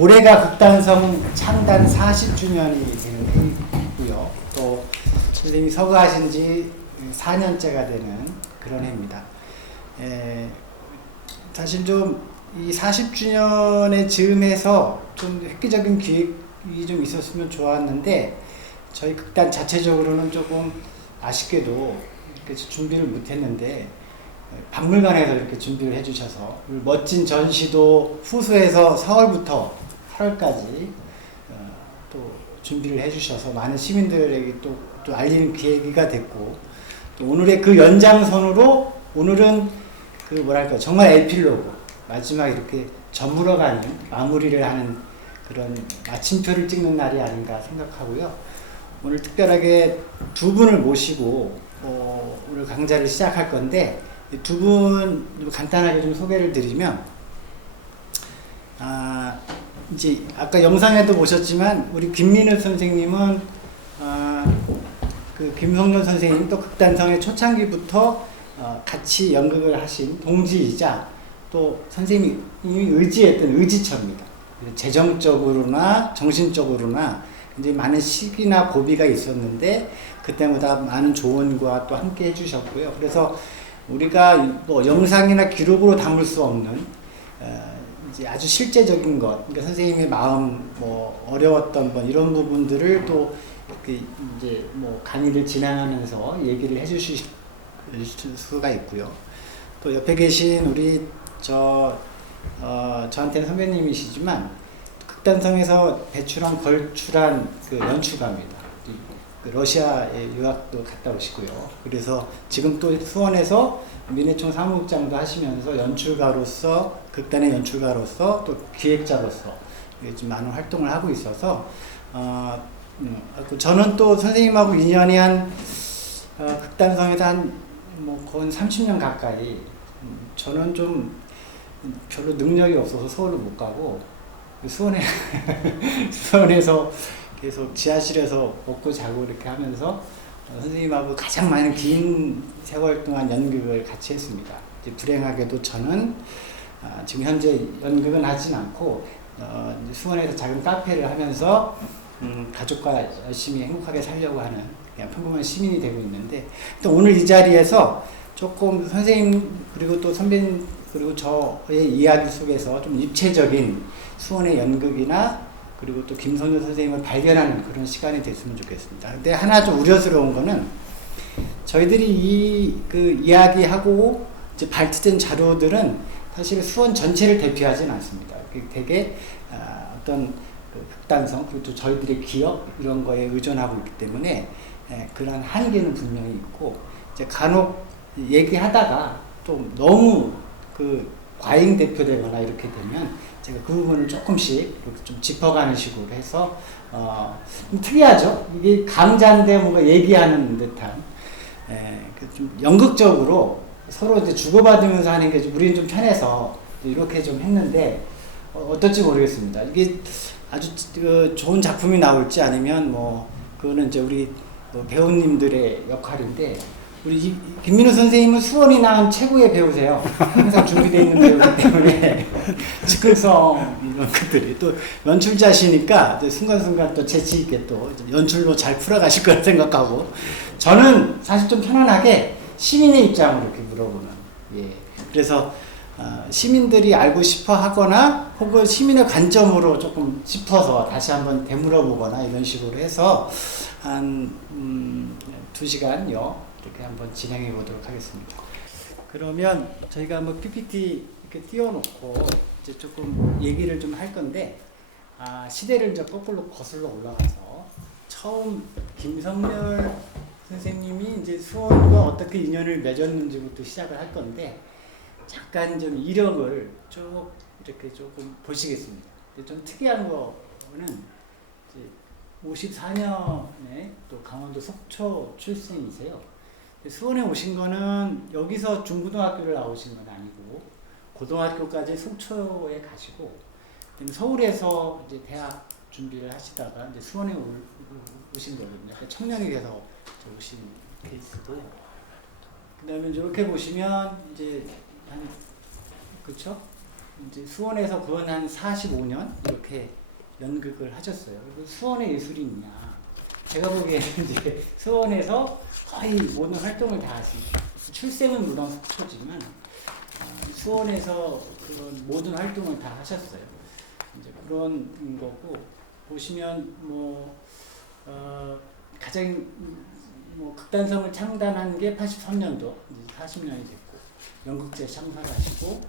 올해가 극단성 창단 40주년이 되는 해이고요. 또 선생님이 서거하신 지 4년째가 되는 그런 해입니다. 사실 좀 이 40주년의 즈음에서 좀 획기적인 기획이 좀 있었으면 좋았는데 저희 극단 자체적으로는 조금 아쉽게도 이렇게 준비를 못했는데 박물관에서 이렇게 준비를 해주셔서 멋진 전시도 후수에서 4월부터 8월까지 또 준비를 해주셔서 많은 시민들에게 또 알리는 계기가 됐고, 또 오늘의 그 연장선으로 오늘은 그 뭐랄까 정말 에필로그 마지막 이렇게 저물어가는 마무리를 하는 그런 마침표를 찍는 날이 아닌가 생각하고요. 오늘 특별하게 두 분을 모시고 오늘 강좌를 시작할 건데, 두 분 간단하게 좀 소개를 드리면, 이제 아까 영상에도 보셨지만 우리 김민우 선생님은 그 김성년 선생님 또 극단성의 초창기부터 같이 연극을 하신 동지이자 또 선생님이 의지했던 의지처입니다. 재정적으로나 정신적으로나 이제 많은 시기나 고비가 있었는데 그때마다 많은 조언과 또 함께 해주셨고요. 그래서 우리가 뭐 영상이나 기록으로 담을 수 없는 이제 아주 실제적인 것, 그러니까 선생님의 마음, 뭐 어려웠던 것 이런 부분들을 또 이렇게 이제 뭐 강의를 진행하면서 얘기를 해주실 수가 있고요. 또 옆에 계신 우리 저한테는 선배님이시지만 극단성에서 배출한 걸출한 그 연출가입니다. 그 러시아에 유학도 갔다 오시고요. 그래서 지금 또 수원에서 민해총 사무국장도 하시면서 연출가로서, 극단의 연출가로서 또 기획자로서 좀 많은 활동을 하고 있어서 저는 또 선생님하고 인연이 한 극단성에서 한 뭐 거의 30년 가까이, 저는 좀 별로 능력이 없어서 서울로 못 가고 수원에서 계속 지하실에서 먹고 자고 이렇게 하면서 선생님하고 가장 많은 긴 세월 동안 연극을 같이 했습니다. 이제 불행하게도 저는 지금 현재 연극은 하진 않고 수원에서 작은 카페를 하면서 가족과 열심히 행복하게 살려고 하는 그냥 평범한 시민이 되고 있는데, 또 오늘 이 자리에서 조금 선생님 그리고 또 선배님 그리고 저의 이야기 속에서 좀 입체적인 수원의 연극이나 그리고 또 김성년 선생님을 발견하는 그런 시간이 됐으면 좋겠습니다. 근데 하나 좀 우려스러운 거는 저희들이 그 이야기하고 이제 발췌된 자료들은 사실 수원 전체를 대표하지는 않습니다. 되게 어떤 그 극단성 그리고 또 저희들의 기억 이런 거에 의존하고 있기 때문에 그런 한계는 분명히 있고, 이제 간혹 얘기하다가 또 너무 그 과잉 대표되거나 이렇게 되면 제가 그 부분을 조금씩 이렇게 좀 짚어가는 식으로 해서 특이하죠. 이게 강좌인데 뭔가 얘기하는 듯한 좀 연극적으로 서로 이제 주고받으면서 하는 게 우리는 좀 편해서 이렇게 좀 했는데 어떨지 모르겠습니다. 이게 아주 좋은 작품이 나올지 아니면 뭐 그거는 이제 우리 뭐 배우님들의 역할인데, 우리 김민우 선생님은 수원이 낳은 최고의 배우세요. 항상 준비되어 있는 배우이기 때문에 즉흥성 이런 것들이 또 연출자시니까 순간순간 또 재치 있게 또 연출로 잘 풀어가실 거라 생각하고, 저는 사실 좀 편안하게 시민의 입장으로 이렇게 물어보는, 그래서 시민들이 알고 싶어 하거나 혹은 시민의 관점으로 조금 짚어서 다시 한번 되물어보거나 이런 식으로 해서 한 2시간요 이렇게 한번 진행해 보도록 하겠습니다. 그러면 저희가 한번 PPT 이렇게 띄워놓고 이제 조금 얘기를 좀 할 건데, 시대를 이제 거꾸로 거슬러 올라가서 처음 김성렬 선생님이 이제 수원과 어떻게 인연을 맺었는지부터 시작을 할 건데, 잠깐 좀 이력을 쭉 이렇게 조금 보시겠습니다. 좀 특이한 거는 이제 54년에 또 강원도 속초 출생이세요. 수원에 오신 거는 여기서 중고등학교를 나오신 건 아니고 고등학교까지 속초에 가시고, 서울에서 이제 대학 준비를 하시다가 이제 수원에 오신 거거든요. 청년이 돼서 오신 케이스고, 그다음에 이렇게 보시면 이제 그쵸? 이제 수원에서 거의 한 45년 이렇게 연극을 하셨어요. 그리고 수원의 예술이 있냐? 제가 보기에는 이제 수원에서 거의 모든 활동을 다 하신, 출생은 물론 속초지만 수원에서 그런 모든 활동을 다 하셨어요. 이제 그런 거고 보시면 가장 극단성을 창단한 게 83년도, 이제 40년이 됐고 연극제 창사를 하시고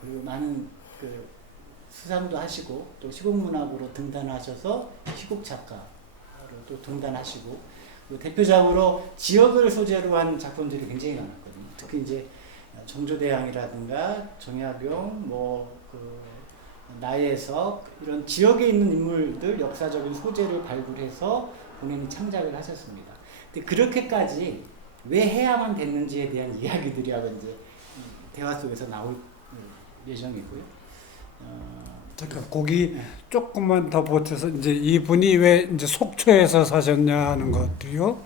그리고 많은 그 수상도 하시고 또 시국문학으로 등단하셔서 시국 작가로 또 등단하시고 그리고 대표작으로 지역을 소재로 한 작품들이 굉장히 많았거든요. 특히 이제 정조대왕이라든가 정약용, 나혜석 이런 지역에 있는 인물들 역사적인 소재를 발굴해서 본인이 창작을 하셨습니다. 근데 그렇게까지 왜 해야만 됐는지에 대한 이야기들이 아마 이제 대화 속에서 나올 예정이고요. 잠깐 거기 조금만 더 보태서 이제 이분이 왜 이제 속초에서 사셨냐 하는 것도요.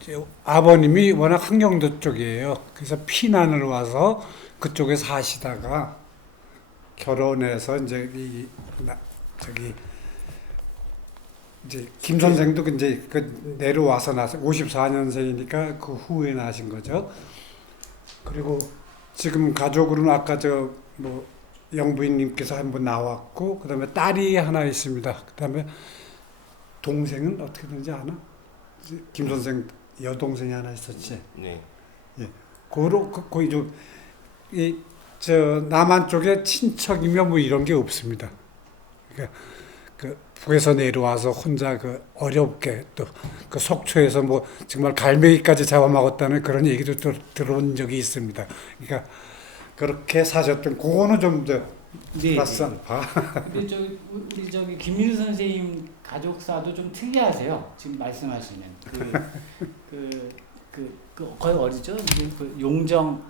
이제 아버님이 워낙 함경도 쪽이에요. 그래서 피난을 와서 그쪽에 사시다가 결혼해서 이제 이제 김 선생도 이제 내려와서 나서 54년생이니까 그 후에 나신 거죠. 그리고 지금 가족으로는 아까 영부인님께서 한 분 나왔고, 그 다음에 딸이 하나 있습니다. 그 다음에 동생은 어떻게 되는지 아나? 김 선생 여동생이 하나 있었지. 네. 예. 거의 저 남한 쪽에 친척이며 뭐 이런 게 없습니다. 그러니까 그 북에서 내려와서 혼자 어렵게 또 그 속초에서 뭐 정말 갈매기까지 잡아먹었다는 그런 얘기도 또 들어본 적이 있습니다. 그러니까 그렇게 사셨던 그거는 좀 플러스 봐. 근데 우리 김민우 선생님 가족사도 좀 특이하세요. 지금 말씀하시는 거의 어디죠? 그 용정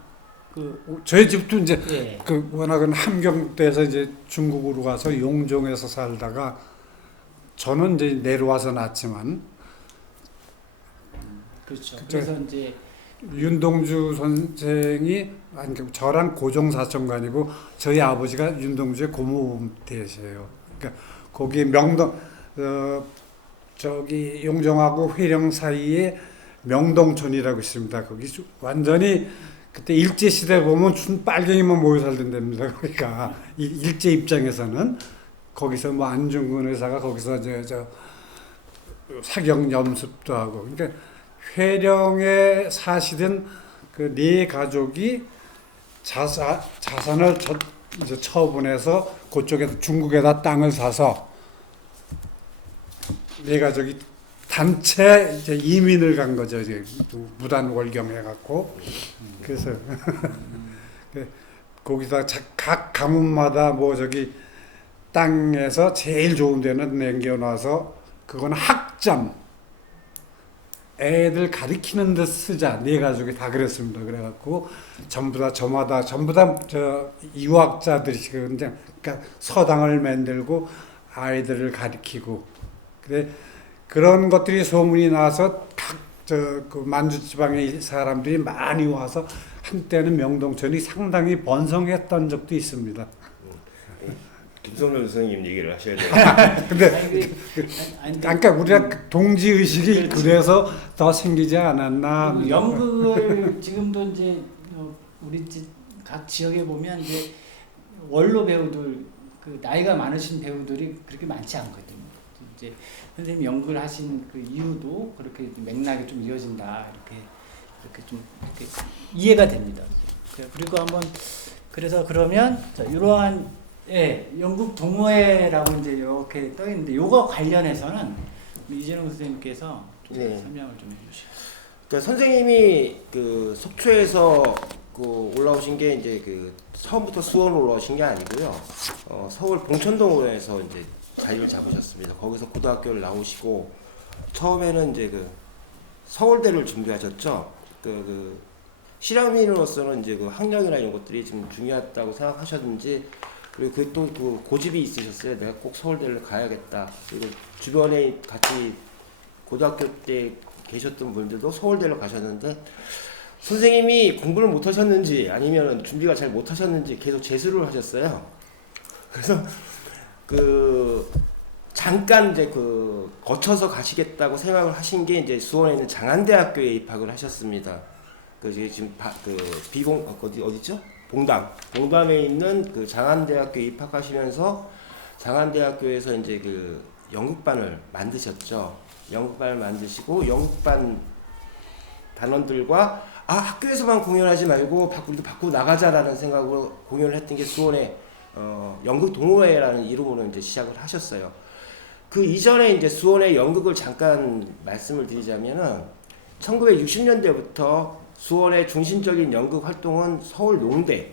저희 집도 이제 예. 워낙은 함경도에서 이제 중국으로 가서 용종에서 살다가 저는 이제 내려와서 났지만 그렇죠. 그래서 이제 윤동주 선생이 저랑 고종사정관이고 저희 아버지가 윤동주의 고모되세요. 그러니까 거기 명동 용종하고 회령 사이에 명동촌이라고 있습니다. 거기 완전히 그때 일제 시대 보면 빨갱이만 모여 살던 데입니다. 그러니까 일제 입장에서는 거기서 뭐 안중근 의사가 거기서 사격 연습도 하고, 그러니까 회령에 사시던 그 네 가족이 자산을 이제 처분해서 그쪽에 중국에다 땅을 사서 네 가족이 단체 이제 이민을 간 거죠. 이제 무단 월경해 갖고. 그래서 거기다 각 가문마다 땅에서 제일 좋은 데는 남겨놔서 그건 학점, 애들 가리키는 데 쓰자. 네 가족이 다 그랬습니다. 그래갖고 전부 다 유학자들이 그러니까 서당을 만들고 아이들을 가리키고 그런 것들이 소문이 나서 그 만주 지방의 사람들이 많이 와서 한때는 명동촌이 상당히 번성했던 적도 있습니다. 김성렬 선생님 얘기를 하셔야 돼요. 근데 그러니까 우리가 동지 의식이 그래서 더 생기지 않았나? 연극을 지금도 이제 우리 각 지역에 보면 이제 원로 배우들 나이가 많으신 배우들이 그렇게 많지 않거든요. 이제 선생님 연극을 하신 그 이유도 그렇게 맥락이 좀 이어진다 이렇게 좀 이렇게 이해가 됩니다. 그리고 한번 그래서 그러면 이러한 연극 동호회라고 이제 이렇게 떠 있는데 요거 관련해서는 이재용 선생님께서 좀 설명을 좀 해주시죠. 그러니까 선생님이 그 속초에서 올라오신 게 이제 처음부터 수원으로 올라오신 게 아니고요. 서울 봉천동에서 이제 자리를 잡으셨습니다. 거기서 고등학교를 나오시고 처음에는 이제 서울대를 준비하셨죠. 실향민으로서는 이제 학력이나 이런 것들이 좀 중요하다고 생각하셨는지, 그리고 또 고집이 있으셨어요. 내가 꼭 서울대를 가야겠다. 그리고 주변에 같이 고등학교 때 계셨던 분들도 서울대를 가셨는데 선생님이 공부를 못 하셨는지 아니면 준비가 잘 못 하셨는지 계속 재수를 하셨어요. 그래서 그 잠깐 이제 그 거쳐서 가시겠다고 생각을 하신 게 이제 수원에 있는 장안대학교에 입학을 하셨습니다. 그 지금 그 비봉 어디죠? 봉담에 있는 그 장안대학교에 입학하시면서 장안대학교에서 이제 그 연극반을 만드셨죠. 연극반을 만드시고 연극반 단원들과 학교에서만 공연하지 말고 우리도 밖으로 나가자라는 생각으로 공연을 했던 게 수원의 연극 동호회라는 이름으로 이제 시작을 하셨어요. 그 이전에 이제 수원의 연극을 잠깐 말씀을 드리자면은 1960년대부터 수원의 중심적인 연극 활동은 서울 농대,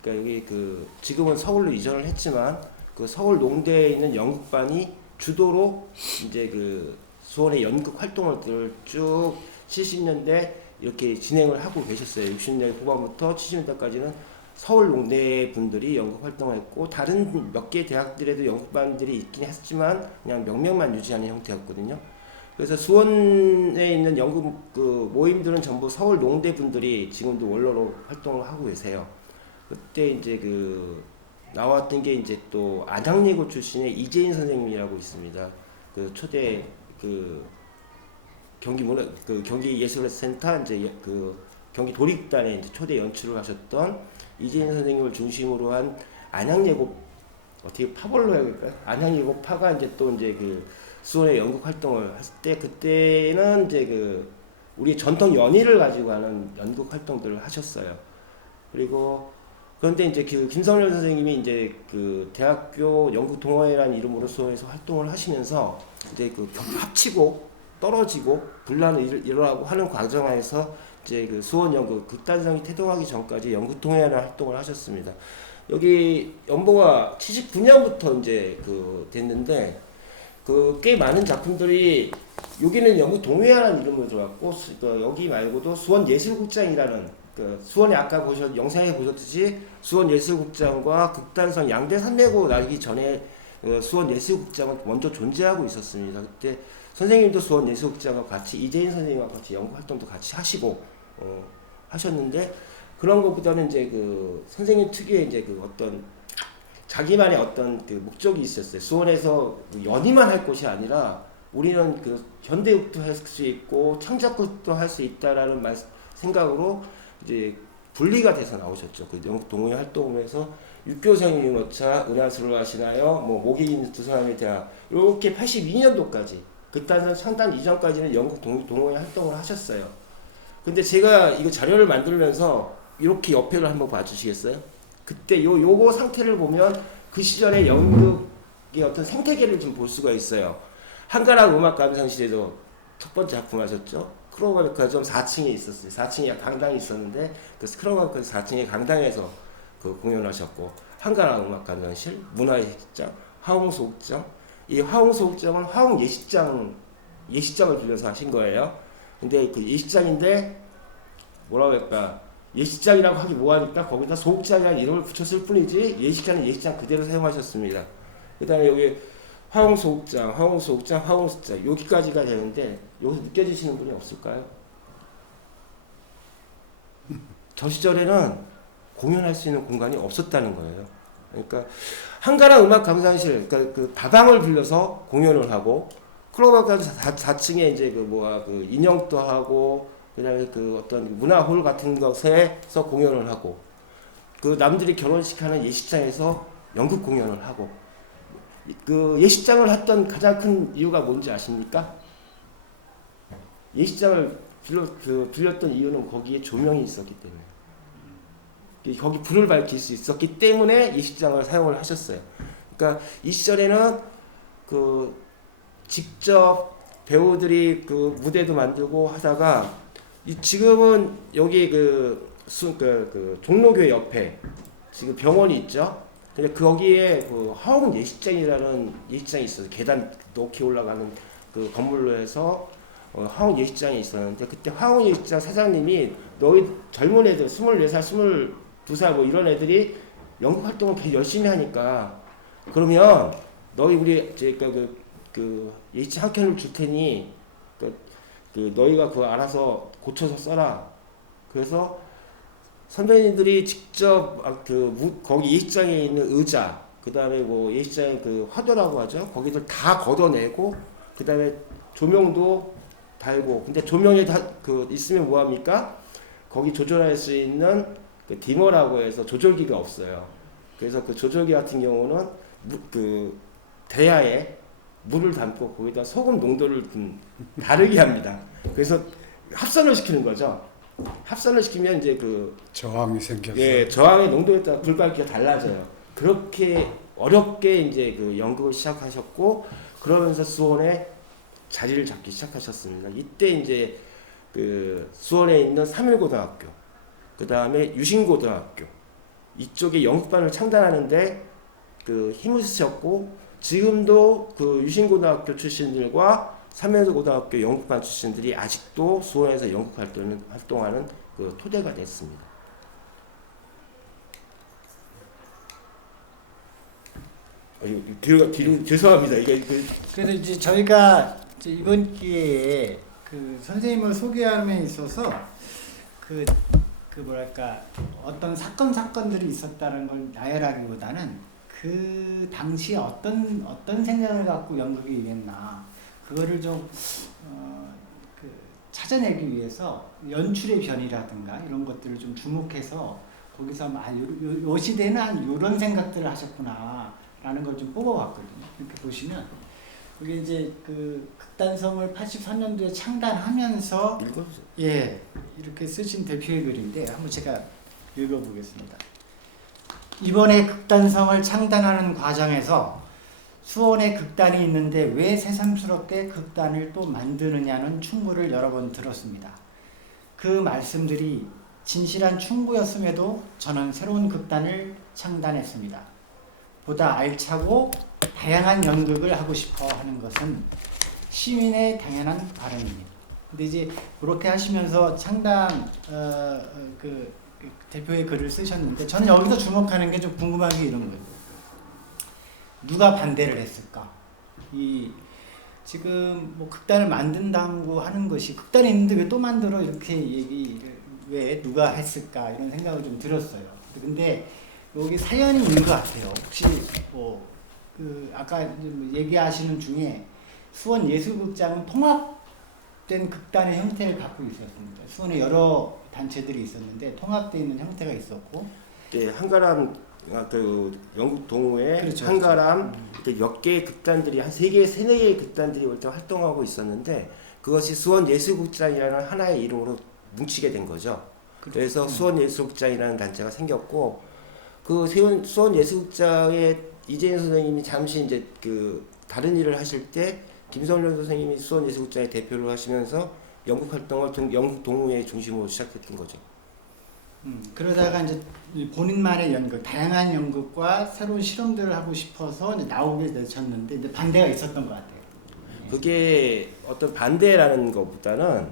그러니까 여기 그 지금은 서울로 이전을 했지만 그 서울 농대에 있는 연극반이 주도로 이제 그 수원의 연극 활동을 쭉 70년대 이렇게 진행을 하고 계셨어요. 60년대 후반부터 70년대까지는 서울 농대 분들이 연극 활동을 했고 다른 몇 개 대학들에도 연극반들이 있긴 했지만 그냥 명명만 유지하는 형태였거든요. 그래서 수원에 있는 연극 그 모임들은 전부 서울 농대 분들이 지금도 원로로 활동을 하고 계세요. 그때 이제 그 나왔던 게 이제 또 안양예고 출신의 이재인 선생님이라고 있습니다. 그 초대 그 경기 예술센터 이제 그 경기 도립단에 이제 초대 연출을 하셨던 이재인 선생님을 중심으로 한 안양예고 어떻게 파벌로 해야 될까요? 안양예고 파가 이제 또 이제 그 수원의 연극 활동을 했을 때 그때는 이제 그 우리 전통 연희를 가지고 하는 연극 활동들을 하셨어요. 그리고 그런데 이제 그 김성렬 선생님이 이제 그 대학교 연극 동호회라는 이름으로 수원에서 활동을 하시면서 이제 그 합치고 떨어지고 분란을 일어나고 하는 과정에서 이제 그 수원 연극 극단성이 태동하기 전까지 연극 동호회라는 활동을 하셨습니다. 여기 연보가 79년부터 이제 그 됐는데 그 꽤 많은 작품들이 여기는 연극 동호회라는 이름으로 들어갔고 여기 말고도 수원 예술극장이라는 그 수원에 아까 영상에 보셨듯이 수원 예술극장과 극단성 양대 산맥으로 나기 전에 수원 예술극장은 먼저 존재하고 있었습니다. 그때 선생님도 수원 예술극장과 같이 이재인 선생님과 같이 연극 활동도 같이 하시고 하셨는데 그런 것보다는 이제 그 선생님 특유의 이제 그 어떤 자기만의 어떤 그 목적이 있었어요. 수원에서 연희만 할 곳이 아니라 우리는 그 현대극도 할 수 있고 창작극도 할 수 있다라는 생각으로 이제 분리가 돼서 나오셨죠. 그 연극 동호회 활동하면서 육교생 유모차 은하수를 하시나요? 뭐 목이 있는 두 사람의 대화 이렇게 82년도까지 그딴 상당 이전까지는 연극 동호회 활동을 하셨어요. 근데 제가 이거 자료를 만들면서 이렇게 옆에를 한번 봐주시겠어요? 그때 요거 상태를 보면 그 시절의 연극의 어떤 생태계를 좀 볼 수가 있어요. 한가락 음악 감상실에도 첫 번째 작품 하셨죠. 크로마베카 좀 4층에 있었어요. 4층에 강당이 있었는데 그 크로마베카 4층의 강당에서 그 공연하셨고 한가락 음악 감상실, 문화예식장, 화홍소극장. 이 화홍소극장은 화홍 예식장을 빌려서 하신 거예요. 근데 그 예식장인데 뭐라고 할까? 예식장이라고 하기 뭐하니까 거기다 소극장이라는 이름을 붙였을 뿐이지 예식장은 예식장 그대로 사용하셨습니다. 그 다음에 여기 화홍소극장, 화홍소극장 여기까지가 되는데 여기서 느껴지시는 분이 없을까요? 저 시절에는 공연할 수 있는 공간이 없었다는 거예요. 그러니까 한가락 음악 감상실, 그러니까 그 다방을 빌려서 공연을 하고 클로버까지 4층에 이제 그 인형도 하고 그다음에 그 어떤 문화홀 같은 것에서 공연을 하고 그 남들이 결혼식 하는 예식장에서 연극 공연을 하고 그 예식장을 했던 가장 큰 이유가 뭔지 아십니까? 예식장을 빌렸던 이유는 거기에 조명이 있었기 때문에 거기 불을 밝힐 수 있었기 때문에 예식장을 사용을 하셨어요. 그러니까 이 시절에는 그 직접 배우들이 그 무대도 만들고 하다가 지금은 여기 그 종로교회 옆에 지금 병원이 있죠. 근데 거기에 그 화홍 예식장이라는 예식장이 있어요. 계단 높이 올라가는 그 건물로 해서 화홍 예식장이 있었는데 그때 화홍 예식장 사장님이 너희 젊은 애들 24살, 22살 뭐 이런 애들이 연극 활동을 되게 열심히 하니까 그러면 너희 우리 그 예식장 한 켠을 줄 테니 그 너희가 그거 알아서 고쳐서 써라. 그래서 선배님들이 직접 거기 예식장에 있는 의자, 그 다음에 뭐 예식장에 그 화도라고 하죠. 거기들 다 걷어내고, 그 다음에 조명도 달고. 근데 조명에 있으면 뭐합니까? 거기 조절할 수 있는 그 디머라고 해서 조절기가 없어요. 그래서 그 조절기 같은 경우는 그 대야에 물을 담고 거기다 소금 농도를 좀 다르게 합니다. 그래서 합선을 시키는 거죠. 합선을 시키면 이제 저항이 생겼어요. 예, 저항의 농도에 따라 불밝기가 달라져요. 그렇게 어렵게 이제 그 연극을 시작하셨고, 그러면서 수원에 자리를 잡기 시작하셨습니다. 이때 이제 그 수원에 있는 삼일고등학교, 그 다음에 유신고등학교 이쪽에 연극반을 창단하는데 그 힘을 쓰셨고, 지금도 그 유신고등학교 출신들과 삼일고등학교 연극반 출신들이 아직도 수원에서 연극 활동하는 그 토대가 됐습니다. 뒤로 죄송합니다. 이게 그래서 이제 저희가 이제 이번 기회에 그 선생님을 소개함에 있어서 그 뭐랄까 어떤 사건들이 있었다는 걸 나열하기보다는 그 당시에 어떤 생각을 갖고 연극이 임했나 그거를 좀 찾아내기 위해서 연출의 변이라든가 이런 것들을 좀 주목해서 거기서 요 시대는 한 이런 생각들을 하셨구나라는 걸 좀 뽑아봤거든요. 이렇게 보시면 이게 이제 그 극단성을 83년도에 창단하면서 예 이렇게 쓰신 대표의 글인데 한번 제가 읽어보겠습니다. 이번에 극단성을 창단하는 과정에서 수원에 극단이 있는데 왜 새삼스럽게 극단을 또 만드느냐는 충고를 여러 번 들었습니다. 그 말씀들이 진실한 충고였음에도 저는 새로운 극단을 창단했습니다. 보다 알차고 다양한 연극을 하고 싶어 하는 것은 시민의 당연한 바람입니다. 근데 이제 그렇게 하시면서 창단 그 대표의 글을 쓰셨는데 저는 여기서 주목하는 게 좀 궁금한 게 이런 거예요. 누가 반대를 했을까? 지금 뭐 극단을 만든다고 하는 것이 극단이 있는데 왜 또 만들어 이렇게 왜 누가 했을까 이런 생각을 좀 들었어요. 근데 여기 사연이 있는 것 같아요. 혹시 아까 얘기하시는 중에 수원 예술극장은 통합된 극단의 형태를 갖고 있었습니다. 수원에 여러 단체들이 있었는데 통합되어 있는 형태가 있었고, 네, 한가람 그 영국 동호회 그렇죠, 한가람 몇 개의 극단들이 한 3개의 극단들이 활동하고 있었는데 그것이 수원 예술극장이라는 하나의 이름으로 뭉치게 된 거죠. 그래서 수원 예술극장이라는 단체가 생겼고, 그 수원 예술극장에 이재인 선생님이 잠시 이제 그 다른 일을 하실 때 김성련 선생님이 수원 예술극장의 대표를 하시면서 연극 활동을 영국 동호회 중심으로 시작했던 거죠. 그러다가 이제 본인만의 연극, 다양한 연극과 새로운 실험들을 하고 싶어서 이제 나오게 되셨는데 이제 반대가 있었던 것 같아요. 그게 어떤 반대라는 것보다는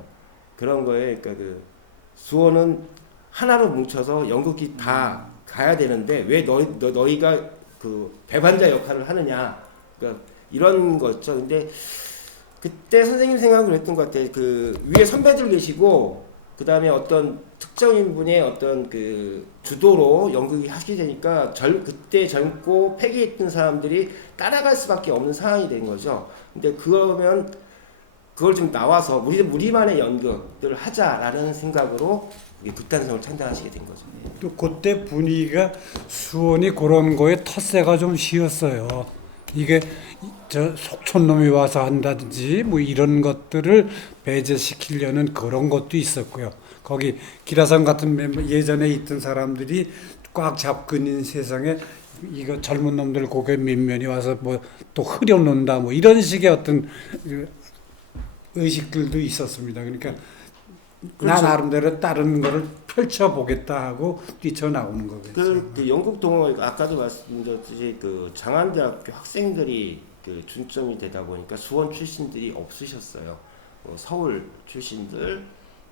그런 거예요. 그러니까 그 수원은 하나로 뭉쳐서 연극이 다 가야 되는데 왜 너희가 그 배반자 역할을 하느냐. 그러니까 이런 거죠. 근데 그때 선생님 생각은 그랬던 것 같아요. 그 위에 선배들 계시고 그 다음에 어떤 특정 인분의 어떤 그 주도로 연극이 하게 되니까 그때 젊고 패기있던 사람들이 따라갈 수밖에 없는 상황이 된 거죠. 근데 그러면 그걸 좀 나와서 우리만의 연극들을 하자라는 생각으로 극단성을 창단하시게 된 거죠. 또 그때 분위기가 수원이 그런 거에 텃세가 좀 씌었어요. 이게 저 속촌놈이 와서 한다든지 뭐 이런 것들을 배제시키려는 그런 것도 있었고요. 거기 기라성 같은 예전에 있던 사람들이 꽉 잡근인 세상에 이거 젊은 놈들 고개 몇면이 와서 뭐 또 흐려놓는다 뭐 이런 식의 어떤 의식들도 있었습니다. 그러니까 나 나름대로 다른 거를 펼쳐보겠다 하고 뛰쳐나오는 거겠죠. 그 영국 동호회 아까도 말씀드렸듯이 그 장안대학교 학생들이 그 중점이 되다 보니까 수원 출신들이 없으셨어요. 서울 출신들.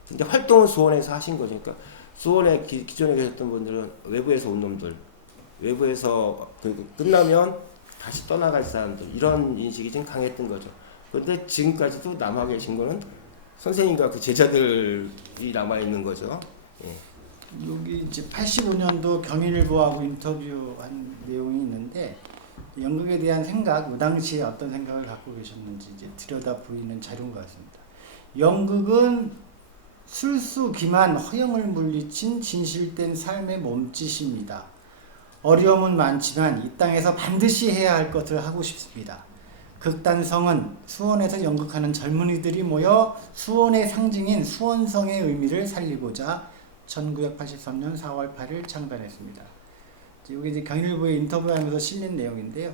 근데 활동은 수원에서 하신 거죠. 그러니까 수원에 기존에 계셨던 분들은 외부에서 온 놈들, 외부에서 끝나면 다시 떠나갈 사람들 이런 인식이 좀 강했던 거죠. 그런데 지금까지도 남아 계신 거는 선생님과 그 제자들이 남아 있는 거죠. 여기 이제 85년도 경인일보하고 인터뷰한 내용이 있는데 연극에 대한 생각, 그 당시에 어떤 생각을 갖고 계셨는지 이제 들여다 보이는 자료인 것 같습니다. 연극은 술수 기만 허영을 물리친 진실된 삶의 몸짓입니다. 어려움은 많지만 이 땅에서 반드시 해야 할 것을 하고 싶습니다. 극단성은 수원에서 연극하는 젊은이들이 모여 수원의 상징인 수원성의 의미를 살리고자 1983년 4월 8일 창단했습니다. 여기 이제 경일부의 인터뷰하면서 실린 내용인데요.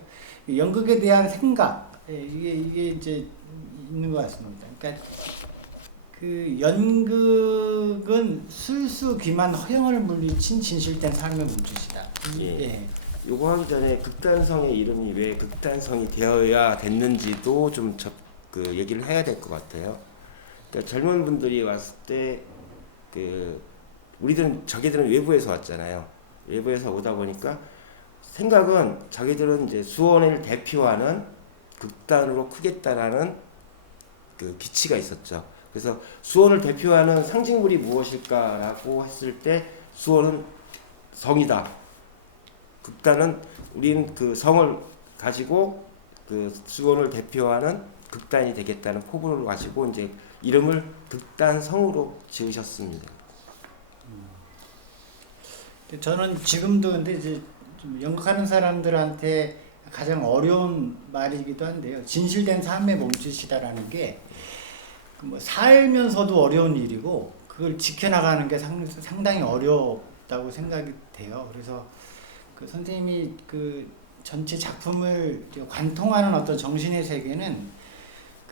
연극에 대한 생각, 이게 이제 있는 것 같습니다. 그러니까 그 연극은 술수 기만 허영을 물리친 진실된 삶의 몸짓이다. 예. 요거 하기 전에 극단성의 이름이 왜 극단성이 되어야 됐는지도 좀 그 얘기를 해야 될 것 같아요. 그러니까 젊은 분들이 왔을 때 그 우리들은 자기들은 외부에서 왔잖아요. 외부에서 오다 보니까 생각은 자기들은 이제 수원을 대표하는 극단으로 크겠다라는 그 기치가 있었죠. 그래서 수원을 대표하는 상징물이 무엇일까라고 했을 때 수원은 성이다. 극단은 우리는 그 성을 가지고 그 수원을 대표하는 극단이 되겠다는 포부를 가지고 이제 이름을 극단성으로 지으셨습니다. 저는 지금도 근데 이제 좀 연극하는 사람들한테 가장 어려운 말이기도 한데요. 진실된 삶의 몸짓이다라는 게 뭐 살면서도 어려운 일이고 그걸 지켜나가는 게 상당히 어렵다고 생각이 돼요. 그래서 그 선생님이 그 전체 작품을 관통하는 어떤 정신의 세계는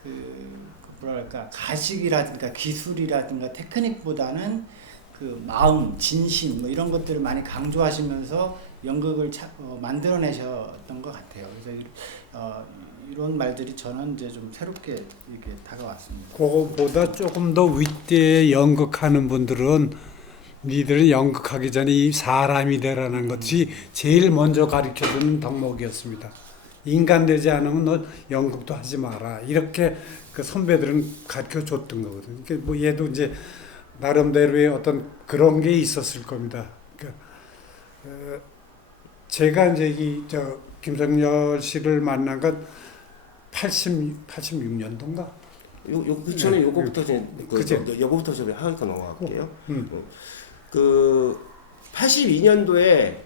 그 뭐랄까 가식이라든가 기술이라든가 테크닉보다는 그 마음, 진심 뭐 이런 것들을 많이 강조하시면서 연극을 만들어내셨던 것 같아요. 그래서 이런 말들이 저는 이제 좀 새롭게 이렇게 다가왔습니다. 그거보다 조금 더 윗대에 연극하는 분들은 니들은 연극하기 전에 이 사람이 되라는 것이 제일 먼저 가르쳐주는 덕목이었습니다. 인간 되지 않으면 너 연극도 하지 마라. 이렇게 그 선배들은 가르쳐 줬던 거거든요. 그러니까 뭐 얘도 이제 나름대로의 어떤 그런 게 있었을 겁니다. 그러니까 제가 이제 김성열 씨를 만난 건 86년도인가? 그전에 요거부터 요거부터 좀 하니까 넘어갈게요. 그 82년도에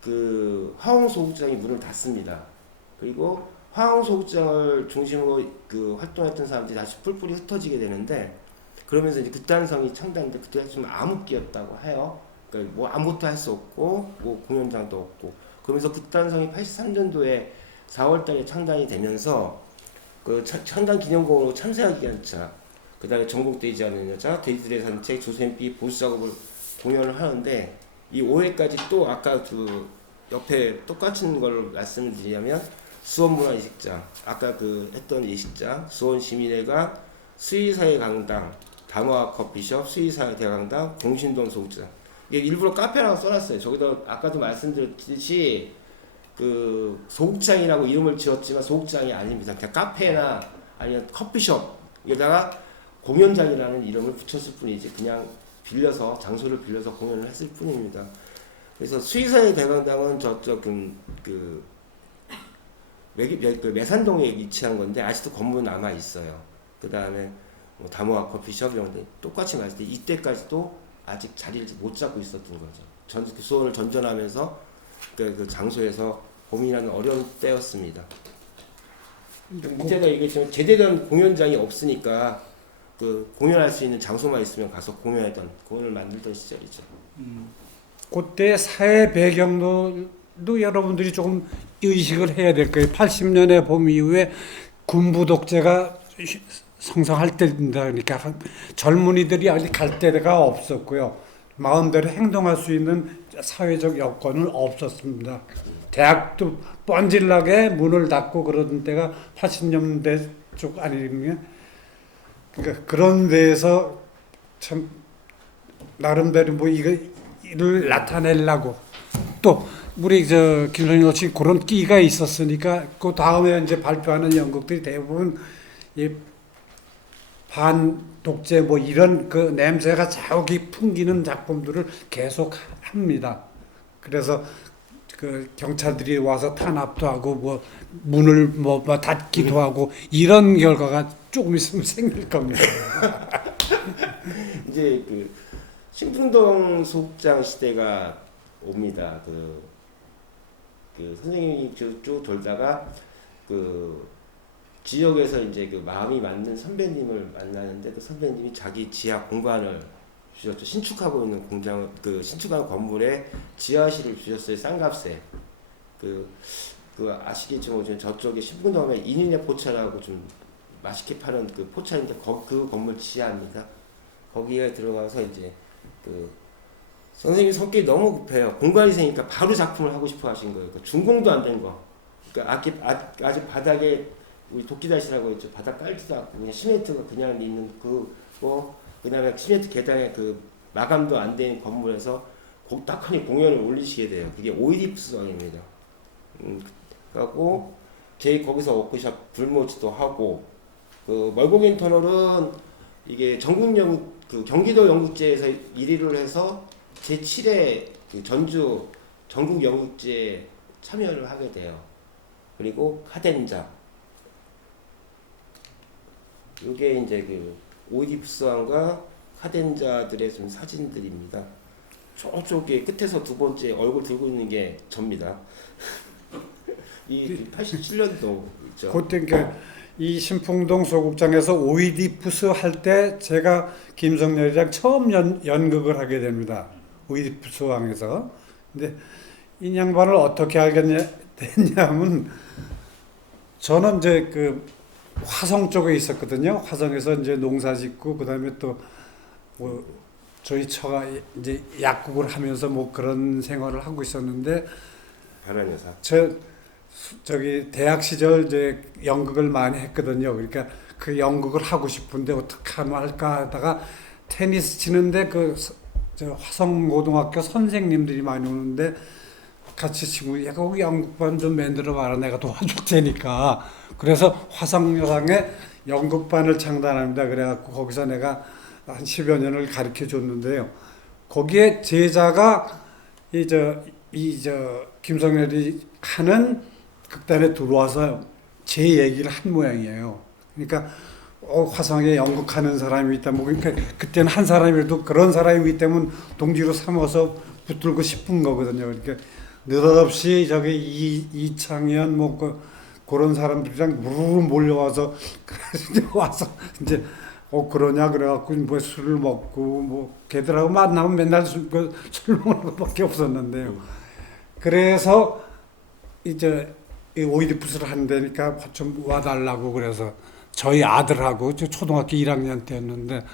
그 화홍소극장이 문을 닫습니다. 그리고 화홍소극장을 중심으로 그 활동했던 사람들이 다시 뿔뿔이 흩어지게 되는데 그러면서 이제 극단성이 창단인데 그때가 좀 암흑기였다고 해요. 그러니까 뭐 아무것도 할 수 없고 뭐 공연장도 없고 그러면서 극단성이 83년도에 4월달에 창단이 되면서 그 창단 기념공으로 참새하기 한차 그다음에 전국되지 않는 여자 돼지들의 산책 조선비 보수작업을 공연을 하는데 이 5회까지 또 아까 그 옆에 똑같은 걸 말씀을 드리자면 수원문화예식장 아까 그 했던 예식장 수원시민회관 수의사회 강당 담화 커피숍 수의사회 대강당 공신동 소극장 이게 일부러 카페라고 써놨어요. 저기도 아까도 말씀드렸듯이 그 소극장이라고 이름을 지었지만 소극장이 아닙니다. 그냥 카페나 아니면 커피숍 여기다가 공연장이라는 이름을 붙였을 뿐이지 그냥 빌려서 장소를 빌려서 공연을 했을 뿐입니다. 그래서 수의사의 대강당은 저쪽 그 매산동에 위치한 건데 아직도 건물 남아 있어요. 그 다음에 뭐 다모아 커피숍 이런 데 똑같이 말했을 때 이때까지도 아직 자리를 못 잡고 있었던 거죠. 그 수원을 전전하면서 그 장소에서 고민하는 어려운 때였습니다. 밑에다 얘기했지만 제대로 공연장이 없으니까 그 공연할 수 있는 장소만 있으면 가서 공연을 만들던 시절이죠. 그때 사회 배경도 여러분들이 조금 의식을 해야 될 거예요. 80년의 봄 이후에 군부 독재가 성장할 때입니다. 그러니까 젊은이들이 아직 갈 데가 없었고요. 마음대로 행동할 수 있는 사회적 여건은 없었습니다. 대학도 뻔질나게 문을 닫고 그러던 때가 80년대 쪽 아니면 그러니까 그런 데에서 참 나름대로 뭐 이를 나타내려고 또 우리 김선영 씨 그런 끼가 있었으니까 그 다음에 이제 발표하는 연극들이 대부분 이 반독재 뭐 이런 그 냄새가 자욱이 풍기는 작품들을 계속 합니다. 그래서 그 경찰들이 와서 탄압도 하고 뭐 문을 뭐 닫기도 하고 이런 결과가 조금 있으면 생길 겁니다. 이제 그 신풍동 소극장 시대가 옵니다. 그 선생님이 쭉 돌다가 그 지역에서 이제 그 마음이 맞는 선배님을 만나는데 그 선배님이 자기 지하 공간을 주셨죠. 신축하고 있는 공장, 그 신축한 건물에 지하실을 주셨어요. 싼 값에. 그 아시겠지만 요즘 저쪽에 신분동에 인인의 포차라고 좀 맛있게 파는 그 포차인데 그 건물 지하입니다. 거기에 들어가서 이제 그 선생님 성격이 너무 급해요. 공간이 생기니까 바로 작품을 하고 싶어 하신 거예요. 그 준공도 안 된 거. 그러니까 아직 바닥에 우리 도끼다시라고 했죠. 바닥 깔지도 않고 그냥 시멘트가 그냥 있는 그다음에 시멘트 계단에 그 마감도 안 된 건물에서 딱하니 공연을 올리시게 돼요. 그게 오이디푸스왕입니다. 그리고 거기서 워크숍 불모지도 하고 그 멀고긴 터널은 이게 그 경기도 연극제에서 1위를 해서 제7회 그 전주 전국 연극제에 참여를 하게 돼요. 그리고 카덴자. 이게 이제 그 오이디푸스왕과 카덴자들의 좀 사진들입니다. 저쪽에 끝에서 두 번째 얼굴 들고 있는 게 접니다. 이 87년도 있죠. 그때 이 신풍동 소극장에서 오이디푸스 할 때 제가 김성렬이랑 처음 연극을 하게 됩니다. 오이디푸스 왕에서. 근데 이 양반을 어떻게 알게 됐냐면 저는 이제 그 화성 쪽에 있었거든요. 화성에서 이제 농사 짓고 그다음에 또 뭐 저희 처가 이제 약국을 하면서 뭐 그런 생활을 하고 있었는데 바라녀사. 저기 대학 시절 이제 연극을 많이 했거든요. 그러니까 그 연극을 하고 싶은데 어떻게 하면 할까 하다가 테니스 치는데 저 화성고등학교 선생님들이 많이 오는데 같이 치고 야 거기 연극반 좀 만들어 봐라 내가 도와줄 테니까. 그래서 화성여상에 연극반을 창단합니다. 그래갖고 거기서 내가 한 10여 년을 가르쳐 줬는데요. 거기에 제자가 김성렬이 하는 극단에 들어와서 제 얘기를 한 모양이에요. 그러니까 화성에 연극하는 사람이 있다. 뭐 그러니까 그때는 한 사람이라도 그런 사람이 있다면 동지로 삼아서 붙들고 싶은 거거든요. 그러니까 느닷없이 저기 이창현 뭐 그런 사람들이랑 무르르 몰려와서 와서 이제 그러냐 그래갖고 뭐 술을 먹고 뭐 걔들하고 만나면 맨날 술 먹는 것밖에 없었는데요. 그래서 이제 이 오이디푸스를 한다니까 좀 와달라고 그래서 저희 아들하고 초등학교 1학년 때였는데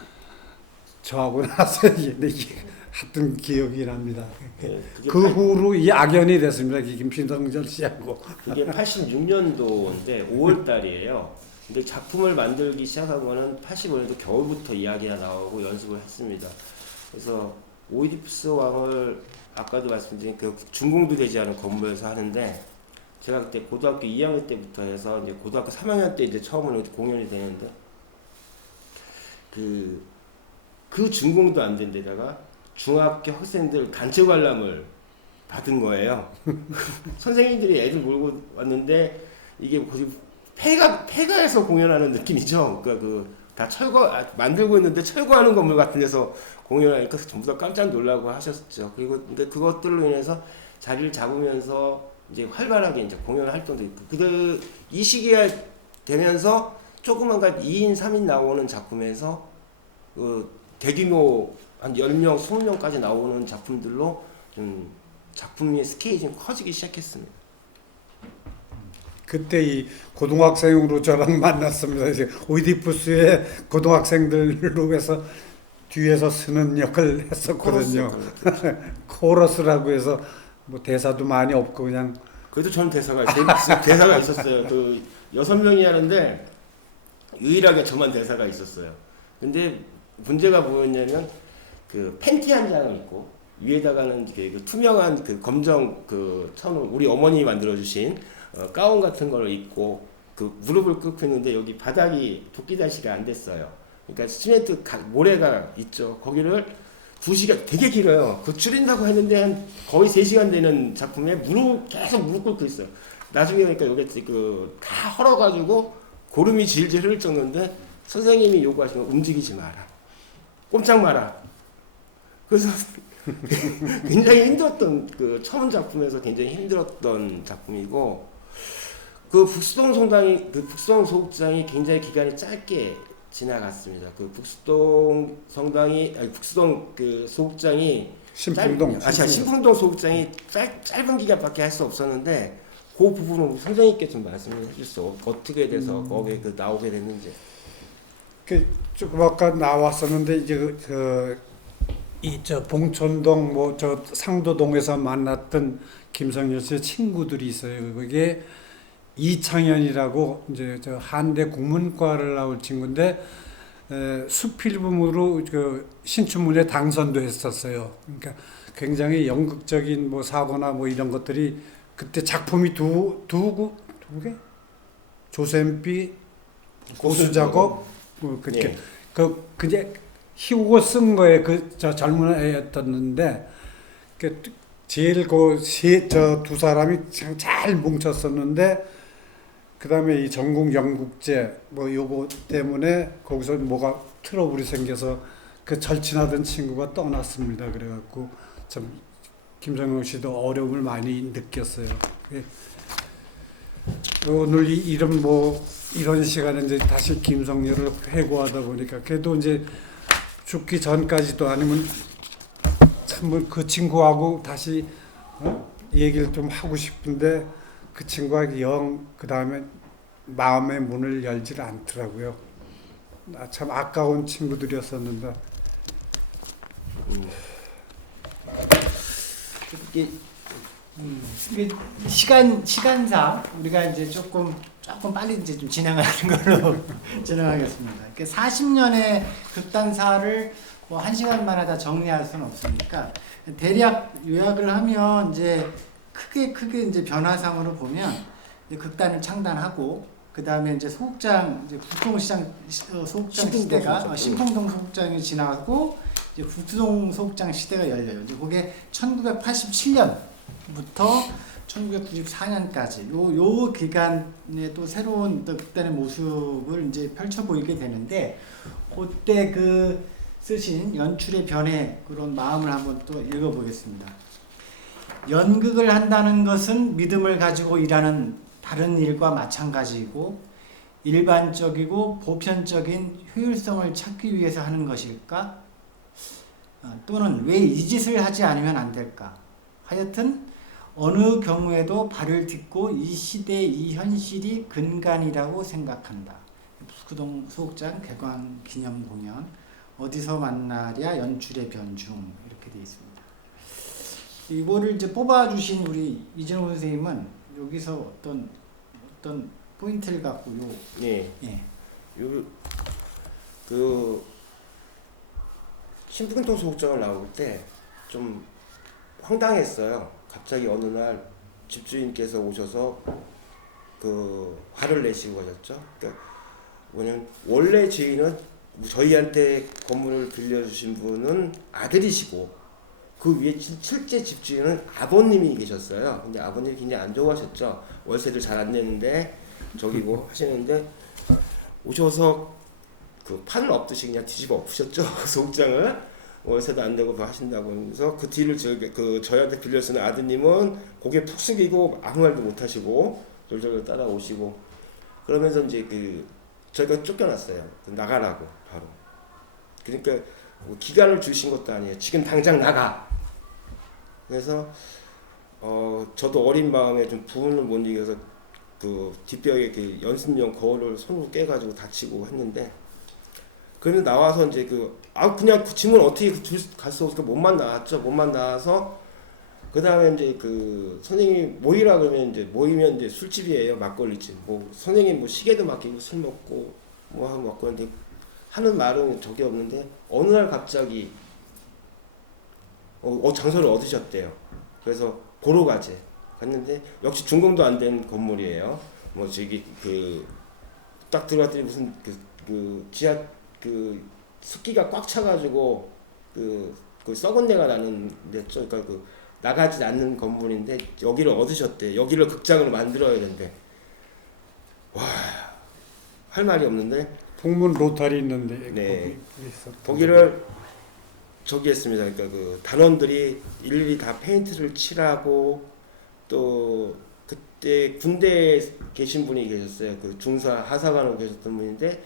저하고 나서 했던 기억이 납니다. 네, 그 후로 이 악연이 됐습니다. 김신성절 씨하고. 그게 86년도인데 5월 달이에요. 근데 작품을 만들기 시작한 거는 85년도 겨울부터 이야기가 나오고 연습을 했습니다. 그래서 오이디푸스 왕을 아까도 말씀드린 그 준공도 되지 않은 건물에서 하는데 제가 그때 고등학교 2학년 때부터 해서 이제 고등학교 3학년 때 이제 처음으로 공연이 되는데 그 준공도 안 된 데다가 중학교 학생들 단체 관람을 받은 거예요. 선생님들이 애들 몰고 왔는데 이게 폐가에서 공연하는 느낌이죠. 그러니까 다 만들고 있는데 철거하는 건물 같은 데서 공연하니까 전부 다 깜짝 놀라고 하셨죠. 그리고 근데 그것들로 인해서 자리를 잡으면서 이제 활발하게 이제 공연 활동도 있고 이 시기가 되면서 조그만 2인, 3인 나오는 작품에서 대규모 한 10명, 20명까지 나오는 작품들로 좀 작품의 스케일이 좀 커지기 시작했습니다. 그때 이 고등학생으로 저랑 만났습니다. 이제 오이디푸스의 고등학생들로 해서 뒤에서 쓰는 역을 했었거든요. 코러스라고 해서 뭐 대사도 많이 없고 그냥. 그래도 저는 대사가 있었어요. 그 6명이 하는데 유일하게 저만 대사가 있었어요. 근데 문제가 뭐였냐면 그 팬티 한 장을 입고 위에다가는 그 투명한 그 검정 처음 우리 어머님이 만들어 주신 가운 같은 걸 입고 그 무릎을 꿇고 있는데 여기 바닥이 도끼다시가 안 됐어요. 그러니까 시멘트 모래가 있죠. 거기를 2시간 되게 길어요. 그 줄인다고 했는데 한 거의 3시간 되는 작품에 계속 무릎 꿇고 있어요. 나중에 그러니까 여기 다 헐어가지고 고름이 질질 흐를 정도인데 선생님이 요구하시면 움직이지 마라. 꼼짝 마라. 그래서 굉장히 힘들었던 그 처음 작품에서 굉장히 힘들었던 작품이고 그 북수동 소극장이 굉장히 기간이 짧게 지나갔습니다. 그 북수동 그 소극장이 신풍동 소극장이 짧은 기간밖에 할 수 없었는데 그 부분은 선생님께 좀 말씀을 해주세요. 어떻게 돼서 거기에 나오게 됐는지. 그 조금 아까 나왔었는데 이제 저 봉천동 뭐 저 상도동에서 만났던 김성열 씨의 친구들이 있어요. 그게 이창현이라고 이제 저 한대 국문과를 나올 친구인데 수필품으로 그 신춘문예 당선도 했었어요. 그러니까 굉장히 연극적인 뭐 사고나 뭐 이런 것들이 그때 작품이 두 개? 조샘비 고수작업 뭐 그렇게 예. 그게 희우고 쓴 거에 저 젊은 애였었는데 제일 저 두 사람이 참 잘 뭉쳤었는데 그 다음에 이 전국 영국제 뭐 요거 때문에 거기서 뭐가 트러블이 생겨서 그 절친하던 친구가 떠났습니다. 그래갖고 참 김성용 씨도 어려움을 많이 느꼈어요. 오늘 이런 뭐 이런 시간에 이제 다시 김성렬을 회고하다 보니까 그래도 이제 죽기 전까지도 아니면 참 그 친구하고 다시 얘기를 좀 하고 싶은데 그 친구가 그 다음에 마음의 문을 열질 않더라고요. 참 아까운 친구들이었었는데. 이게 시간상 우리가 이제 조금 빨리 이제 좀 진행하는 걸로 진행하겠습니다. 40년의 극단사를 뭐 1시간만 하다 정리할 수는 없으니까 대략 요약을 하면 이제 크게 이제 변화상으로 보면 이제 극단을 창단하고 그 다음에 이제 소극장 이제 국동시장 소극장 시대가 신풍동 소극장이 지나가고 이제 북수동 소극장 시대가 열려요. 이제 그게 1987년부터 1994년까지 요 기간에 또 새로운 극단의 모습을 이제 펼쳐 보이게 되는데 그때 그 쓰신 연출의 변해 그런 마음을 한번 또 읽어보겠습니다. 연극을 한다는 것은 믿음을 가지고 일하는 다른 일과 마찬가지이고 일반적이고 보편적인 효율성을 찾기 위해서 하는 것일까? 또는 왜 이 짓을 하지 않으면 안 될까? 하여튼 어느 경우에도 발을 딛고 이 시대 이 현실이 근간이라고 생각한다. 북수동 소극장 개관 기념 공연 어디서 만나랴 연출의 변중 이렇게 되어 있습니다. 이거를 이제 뽑아주신 우리 이진호 선생님은 여기서 어떤 포인트를 갖고 그 신풍동 소극장을 나올 때 좀 황당했어요. 갑자기 어느 날 집주인께서 오셔서 그 화를 내시고 가셨죠. 그러니까 뭐냐면 원래 주인은 저희한테 건물을 빌려주신 분은 아들이시고 그 위에 실제 집주인은 아버님이 계셨어요. 근데 아버님이 굉장히 안 좋아하셨죠. 월세도 잘 안 내는데 저기고 하시는데 오셔서 그 판을 엎듯이 그냥 뒤집어 엎으셨죠. 소극장을 월세도 안 내고 하신다고 하면서 그 뒤를 저희한테 빌려주는 아드님은 고개 푹 숙이고 아무 말도 못 하시고 졸졸 따라오시고 그러면서 이제 저희가 쫓겨났어요. 나가라고 바로. 그러니까 뭐 기간을 주신 것도 아니에요. 지금 당장 나가. 그래서 저도 어린 마음에 좀 부모를 못 이겨서 그 뒷벽에 그 연습용 거울을 손으로 깨가지고 다치고 했는데 그러면 나와서 이제 그냥 그 짐을 어떻게 갈 수 없으니까 몸만 나왔죠. 몸만 나와서 그 다음에 이제 그 선생님이 모이라 그러면 이제 모이면 이제 술집이에요. 막걸리집. 뭐 선생님 뭐 시계도 맡기고 술 먹고 뭐 하고 먹고 하는데 하는 말은 적이 없는데 어느 날 갑자기 장소를 얻으셨대요. 그래서 보러 가재 갔는데 역시 준공도 안 된 건물이에요. 뭐 저기 딱 들어갔더니 무슨 지하 그 습기가 꽉 차가지고 그 썩은 내가 나는 그러니까 그 나가지 않는 건물인데 여기를 얻으셨대. 여기를 극장으로 만들어야 된대. 와, 할 말이 없는데 북문 로타리 있는데 네. 거기 있었던 거기를 저기 했습니다. 그러니까 그 단원들이 일일이 다 페인트를 칠하고 또 그때 군대에 계신 분이 계셨어요. 그 중사 하사관으로 계셨던 분인데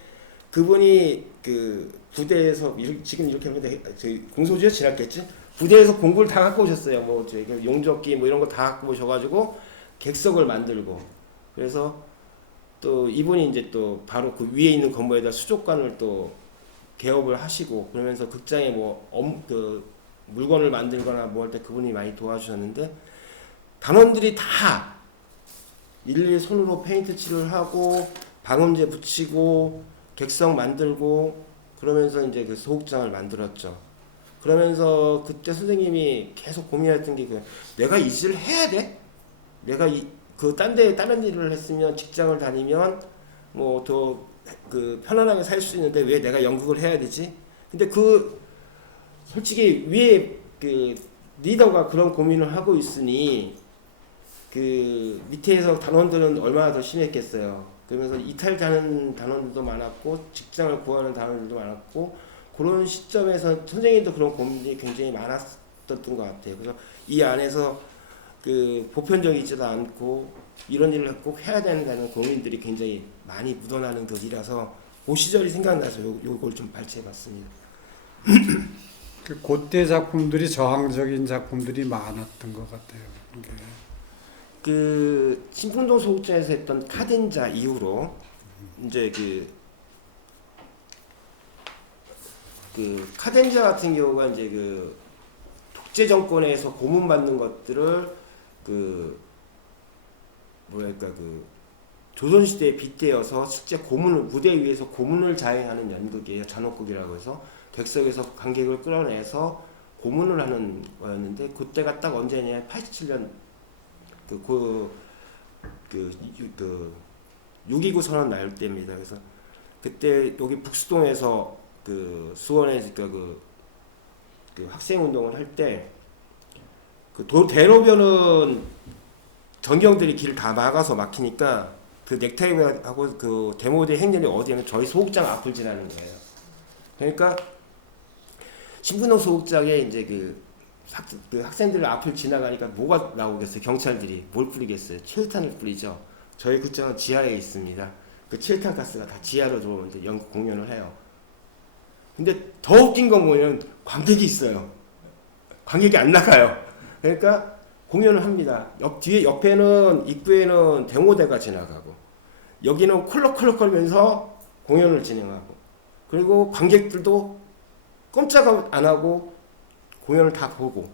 그분이 그 부대에서 지금 이렇게 하면 저희 공소시효 지났겠지? 부대에서 공구를 다 갖고 오셨어요. 뭐 저희 용접기 뭐 이런 거 다 갖고 오셔가지고 객석을 만들고 그래서 또 이분이 이제 또 바로 그 위에 있는 건물에다 수족관을 또 개업을 하시고 그러면서 극장에 그 물건을 만들거나 뭐 할 때 그분이 많이 도와주셨는데 단원들이 다 일일이 손으로 페인트 칠을 하고 방음제 붙이고 객석 만들고 그러면서 이제 그 소극장을 만들었죠. 그러면서 그때 선생님이 계속 고민했던 게 내가 이 일을 해야 돼? 내가 딴 데 다른 일을 했으면 직장을 다니면 뭐 더 그 편안하게 살 수 있는데 왜 내가 연극을 해야 되지? 근데 솔직히 위에 그 리더가 그런 고민을 하고 있으니 그 밑에서 단원들은 얼마나 더 심했겠어요. 그러면서 이탈하는 단원들도 많았고 직장을 구하는 단원들도 많았고 그런 시점에서 선생님도 그런 고민이 굉장히 많았던 것 같아요. 그래서 이 안에서 그 보편적이지도 않고 이런 일을 꼭 해야 된다는 고민들이 굉장히 많이 묻어나는 글이라서 그 시절이 생각나서 요걸 좀 발췌해봤습니다. 그때 작품들이 저항적인 작품들이 많았던 것 같아요. 이게. 그 신풍동 소극장에서 했던 카덴자 이후로 이제 그 카덴자 같은 경우가 이제 그 독재 정권에서 고문받는 것들을 그 뭐랄까 그 조선시대에 빗대어서 실제 무대 위에서 고문을 자행하는 연극이에요. 잔혹극이라고 해서 객석에서 관객을 끌어내서 고문을 하는 거였는데 그때가 딱 언제냐 87년 그 6.29 선언 날 때입니다. 그래서 그때 여기 북수동에서 그 수원에서 그 학생 운동을 할 때 그 대로변은 전경들이 길을 다 막아서 막히니까 그 넥타이하고 그 데모대 행렬이 어디냐면 저희 소극장 앞을 지나는 거예요. 그러니까 신분동 소극장에 이제 그 학생들 앞을 지나가니까 뭐가 나오겠어요? 경찰들이 뭘 뿌리겠어요? 최루탄을 뿌리죠. 저희 극장은 지하에 있습니다. 그 최루탄 가스가 다 지하로 들어오는데 연극 공연을 해요. 근데 더 웃긴 건 뭐냐면 관객이 있어요. 관객이 안 나가요. 그러니까 공연을 합니다. 옆에는 입구에는 대모대가 지나가고 여기는 콜록콜록거리면서 공연을 진행하고 그리고 관객들도 꼼짝 안 하고 공연을 다 보고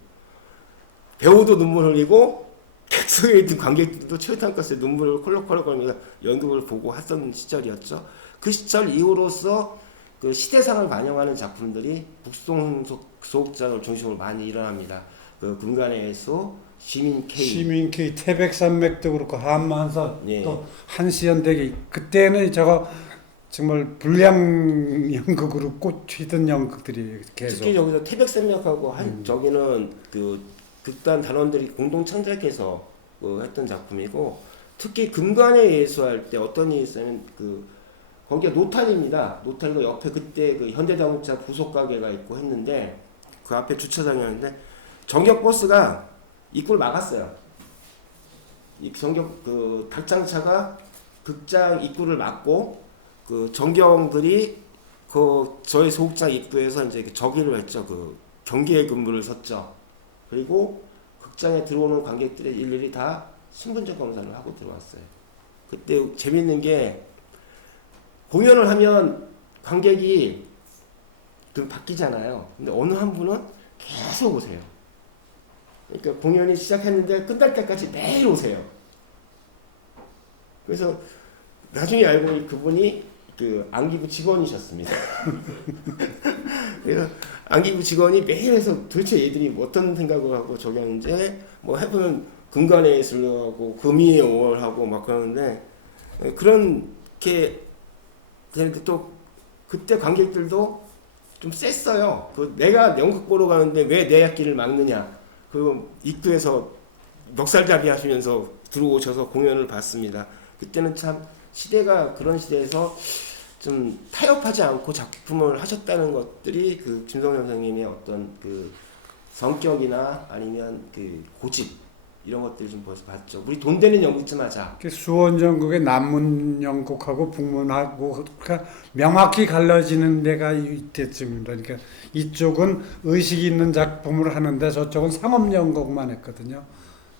배우도 눈물 흘리고 객석에 있는 관객들도 최루탄가스에 눈물을 콜록콜록거리면서 연극을 보고 했던 시절이었죠. 그 시절 이후로서 그 시대상을 반영하는 작품들이 북송 소극장을 중심으로 많이 일어납니다. 그 금간의 수, 시민 K, 태백산맥도 그렇고 한만사 예. 또 한시연대기 그때는 저거 정말 불량 연극으로 꽂히던 연극들이 계속 특히 여기서 태백산맥하고 저기는 그 극단 단원들이 공동 창작해서 했던 작품이고 특히 금관의 예수할 때 어떤 일이 있었냐면 거기가 노탈입니다. 노탈로 옆에 그때 그 현대자동차 부속 가게가 있고 했는데 그 앞에 주차장이었는데 전격 버스가 입구를 막았어요. 이 전격 그 닭장차가 극장 입구를 막고 그 전경들이 저희 소극장 입구에서 이제 저기를 했죠. 그 경계의 근무를 섰죠. 그리고 극장에 들어오는 관객들이 일일이 다 신분증 검사를 하고 들어왔어요. 그때 재밌는 게 공연을 하면 관객이 좀 바뀌잖아요. 근데 어느 한 분은 계속 오세요. 그러니까 공연이 시작했는데 끝날 때까지 매일 오세요. 그래서 나중에 알고 보니 그분이 그 안기부 직원이셨습니다. 그래서 안기부 직원이 매일 해서 도대체 얘들이 어떤 생각을 하고 저기 하는지 뭐 해보면 금관의 예술로 하고 금이의 5월 하고 막 그러는데 그렇게 또 그때 관객들도 좀 셌어요. 그 내가 연극 보러 가는데 왜 내 앞길을 막느냐. 그 입구에서 멱살잡이 하시면서 들어오셔서 공연을 봤습니다. 그때는 참 시대가 그런 시대에서 좀 타협하지 않고 작품을 하셨다는 것들이 그 김성현 선생님의 어떤 그 성격이나 아니면 그 고집 이런 것들을 좀 벌써 봤죠. 우리 돈 되는 연극 좀 하자. 수원 연극의 남문 연극하고 북문하고 그러니까 명확히 갈라지는 데가 이때쯤입니다. 그러니까 이쪽은 의식 있는 작품을 하는데 저쪽은 상업 연극만 했거든요.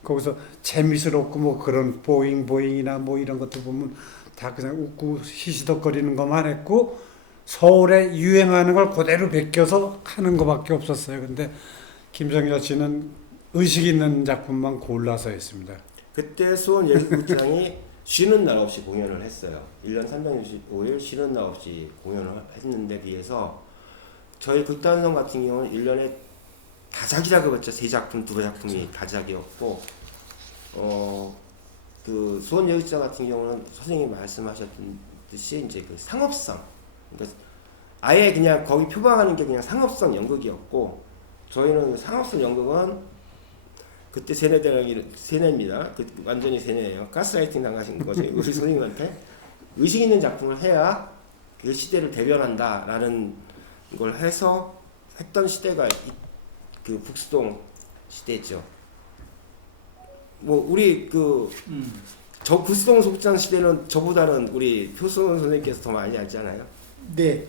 거기서 재미스럽고 뭐 그런 보잉이나 뭐 이런 것들 보면 다 그냥 웃고 시시덕거리는 것만 했고 서울에 유행하는 걸 그대로 베껴서 하는 것밖에 없었어요. 근데 김성여 씨는 의식 있는 작품만 골라서 했습니다. 그때 수원 예술극장이 쉬는 날 없이 공연을 했어요. 1년 365일 쉬는 날 없이 공연을 했는데 비해서 저희 극단성 같은 경우는 1년에 다작이라고 했죠. 3작품, 2작품이 그렇죠. 다작이었고 그 수원 예술극장 같은 경우는 선생님이 말씀하셨듯이 이제 그 상업성 그러니까 아예 그냥 거기 표방하는 게 그냥 상업성 연극이었고 저희는 상업성 연극은 그때 세뇌입니다. 그 완전히 세뇌예요. 가스라이팅 당하신 거죠. 우리 선생님한테 의식 있는 작품을 해야 그 시대를 대변한다라는 걸 해서 했던 시대가 그 북수동 시대죠. 뭐 우리 저 북수동 속장 시대는 저보다는 우리 표승원 선생님께서 더 많이 알잖아요. 네,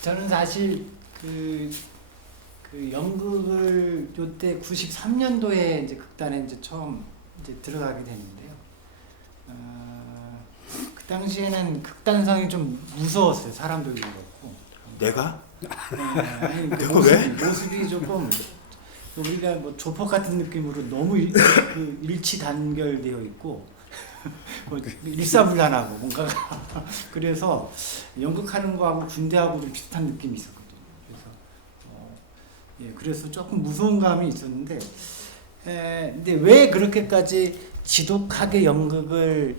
저는 사실 그 연극을 요때 93년도에 이제 극단에 이제 처음 이제 들어가게 됐는데요. 그 당시에는 극단성이 좀 무서웠어요. 사람들도 그렇고. 내가? 아니, 그 내가 왜? 모습이 조금 우리가 뭐 조폭 같은 느낌으로 너무 일치 단결되어 있고 뭐 일사불란하고 뭔가가 그래서 연극하는 거하고 군대하고 좀 비슷한 느낌이 있었거든요. 그래서 조금 무서운 감이 있었는데, 근데 왜 그렇게까지 지독하게 연극을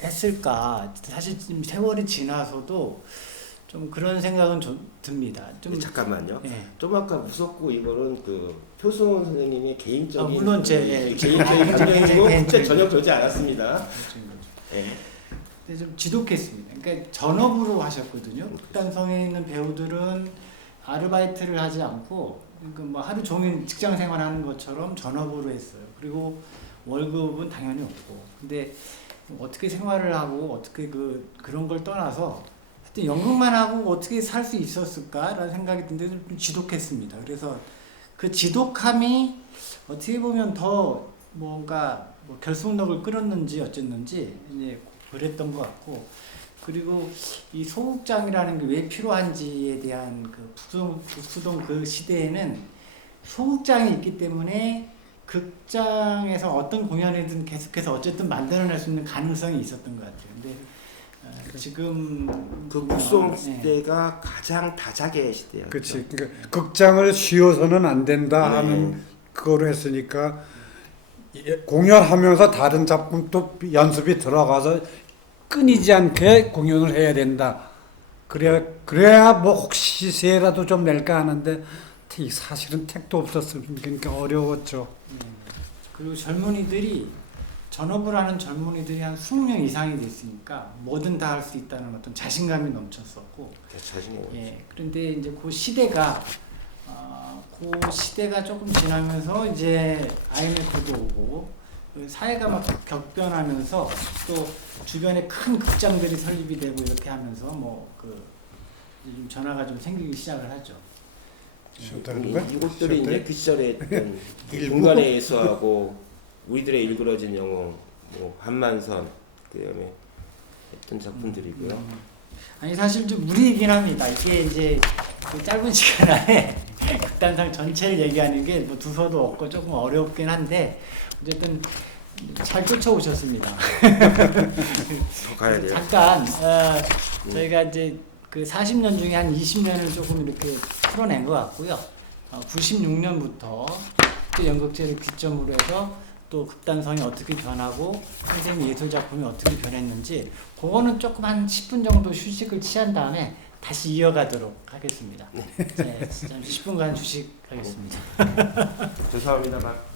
했을까? 사실 지금 세월이 지나서도 좀 그런 생각은 좀 듭니다. 좀 잠깐만요. 예. 좀 아까 무섭고 이거는 그 표승원 선생님의 개인적인 물론 개인적인 감정이고 그때 전혀 그러지 않았습니다. 예. 근데 좀 지독했습니다. 그러니까 전업으로 하셨거든요. 극단성에 있는 배우들은 아르바이트를 하지 않고 그러니까 뭐 하루 종일 직장 생활하는 것처럼 전업으로 했어요. 그리고 월급은 당연히 없고. 근데 어떻게 생활을 하고 어떻게 그런 걸 떠나서 하여튼 연극만 하고 어떻게 살 수 있었을까라는 생각이 드는데 좀 지독했습니다. 그래서 그 지독함이 어떻게 보면 더 뭔가 뭐 결속력을 끌었는지 어쨌는지 이제 그랬던 것 같고, 그리고 이 소극장이라는 게 왜 필요한지에 대한 그 북수동 그 시대에는 소극장이 있기 때문에 극장에서 어떤 공연이든 계속해서 어쨌든 만들어낼 수 있는 가능성이 있었던 것 같아요. 근데 지금 그 북수동 시대가 가장 다작의 시대였죠. 그렇지. 그러니까 극장을 쉬어서는 안 된다 하는 그거로 했으니까 공연하면서 다른 작품 또 연습이 들어가서 끊이지 않게 공연을 해야 된다. 그래야 뭐 혹시세라도 좀 낼까 하는데 사실은 택도 없었으니까 그러니까 어려웠죠. 그리고 젊은이들이 전업을 하는 젊은이들이 한 20명 이상이 됐으니까 뭐든 다 할 수 있다는 어떤 자신감이 넘쳤었고. 그런데 이제 그 시대가 조금 지나면서 이제 IMF도 오고 사회가 막 격변하면서 또 주변에 큰 극장들이 설립이 되고 이렇게 하면서 좀 전화가 좀 생기기 시작을 하죠. 이곳들이 이제 그 시절에 공간의 예수하고 우리들의 일그러진 영웅, 뭐 한만선 그다음에 했던 작품들이고요. 아니 사실 좀 무리이긴 합니다. 이게 이제 그 짧은 시간 안에 극단상 전체를 얘기하는 게 뭐 두서도 없고 조금 어렵긴 한데 어쨌든 잘 쫓아오셨습니다. 더 가야 돼요. 잠깐 저희가 이제 그 40년 중에 한 20년을 조금 이렇게 풀어낸 것 같고요. 96년부터 또 연극제를 기점으로 해서 또 극단성이 어떻게 변하고 선생님 예술 작품이 어떻게 변했는지 그거는 조금 한 10분 정도 휴식을 취한 다음에 다시 이어가도록 하겠습니다. 네, 잠시 10분간 휴식하겠습니다. 죄송합니다. 막.